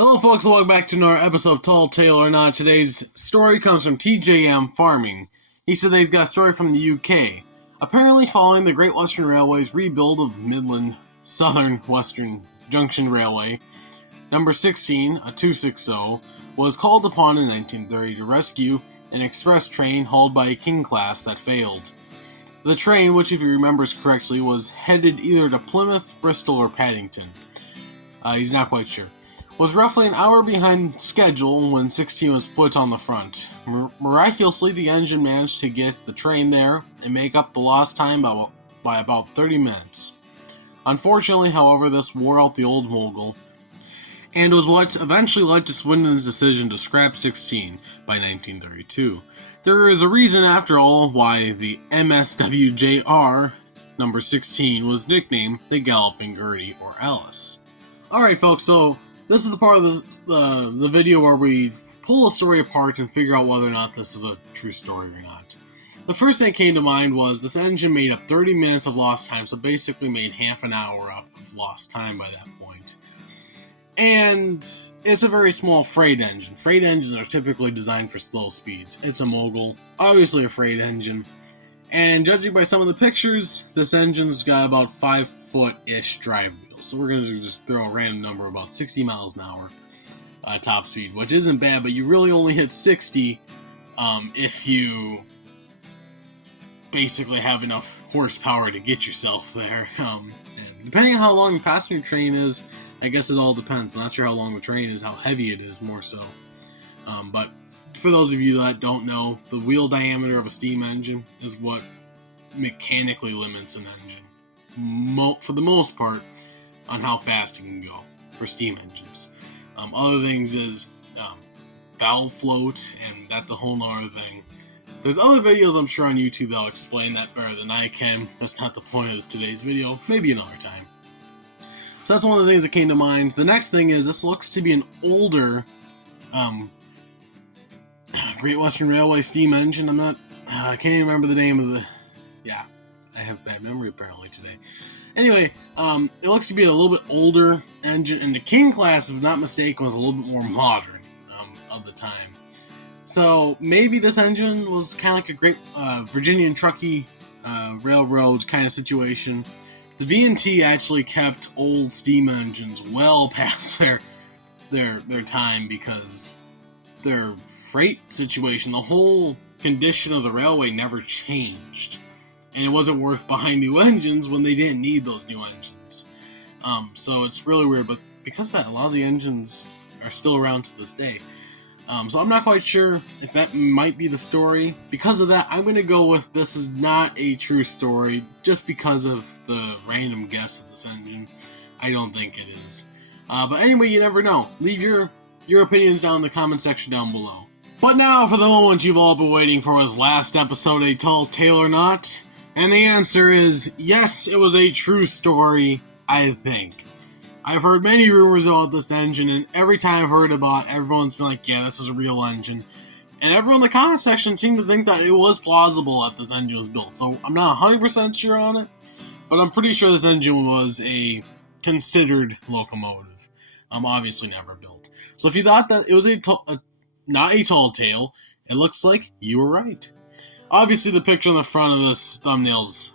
Hello folks, welcome back to another episode of Tall Tale or Not. Today's story comes from TJM Farming. He said that he's got a story from the UK. Apparently following the Great Western Railway's rebuild of Midland Southern Western Junction Railway, number 16, a 260, was called upon in 1930 to rescue an express train hauled by a King class that failed. The train, which if he remembers correctly, was headed either to Plymouth, Bristol, or Paddington. He's not quite sure. Was roughly an hour behind schedule when 16 was put on the front. Miraculously, the engine managed to get the train there and make up the lost time by about 30 minutes. Unfortunately, however, this wore out the old mogul, and was what eventually led to Swindon's decision to scrap 16 by 1932. There is a reason, after all, why the MSWJR number 16 was nicknamed the Galloping Gertie or Alice. Alright folks, so this is the part of the video where we pull a story apart and figure out whether or not this is a true story or not. The first thing that came to mind was this engine made up 30 minutes of lost time, so basically made half an hour up of lost time by that point. And it's a very small freight engine. Freight engines are typically designed for slow speeds. It's a mogul, obviously a freight engine. And judging by some of the pictures, this engine's got about 5-foot-ish drive wheels. So we're going to just throw a random number, about 60 miles an hour top speed, which isn't bad, but you really only hit 60 if you basically have enough horsepower to get yourself there. And depending on how long the passenger train is, I guess it all depends. I'm not sure how long the train is, how heavy it is more so. But for those of you that don't know, the wheel diameter of a steam engine is what mechanically limits an engine, for the most part, on how fast it can go for steam engines. Other things is valve float, and that's a whole nother thing. There's other videos I'm sure on YouTube that'll explain that better than I can. That's not the point of today's video. Maybe another time. So that's one of the things that came to mind. The next thing is this looks to be an older Great Western Railway steam engine. I can't even remember the name of the... Yeah, I have bad memory apparently today. Anyway, it looks to be a little bit older engine, and the King class, if I'm not mistaken, was a little bit more modern of the time. So maybe this engine was kind of like a great Virginia and Truckee railroad kind of situation. The V&T actually kept old steam engines well past their time because their freight situation, the whole condition of the railway never changed. And it wasn't worth buying new engines when they didn't need those new engines. So it's really weird, but because of that, a lot of the engines are still around to this day. So I'm not quite sure if that might be the story. Because of that, I'm going to go with this is not a true story, just because of the random guess of this engine. I don't think it is. But anyway, you never know. Leave your opinions down in the comment section down below. But now for the moment you've all been waiting for, his last episode, A Tall Tale or Not? And the answer is, yes, it was a true story, I think. I've heard many rumors about this engine, and every time I've heard about it, everyone's been like, yeah, this is a real engine. And everyone in the comment section seemed to think that it was plausible that this engine was built. So I'm not 100% sure on it, but I'm pretty sure this engine was a considered locomotive. Obviously never built. So if you thought that it was not a tall tale, it looks like you were right. Obviously, the picture on the front of this thumbnail's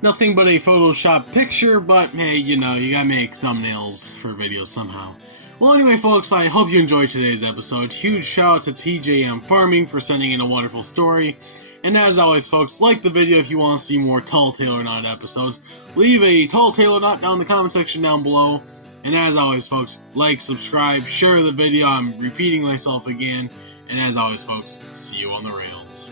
nothing but a Photoshop picture, but hey, you know, you gotta make thumbnails for videos somehow. Well, anyway, folks, I hope you enjoyed today's episode. Huge shout out to TJM Farming for sending in a wonderful story. And as always, folks, like the video if you want to see more Tall Tale or Not episodes. Leave a Tall Tale or Not down in the comment section down below. And as always, folks, like, subscribe, share the video. I'm repeating myself again. And as always, folks, see you on the rails.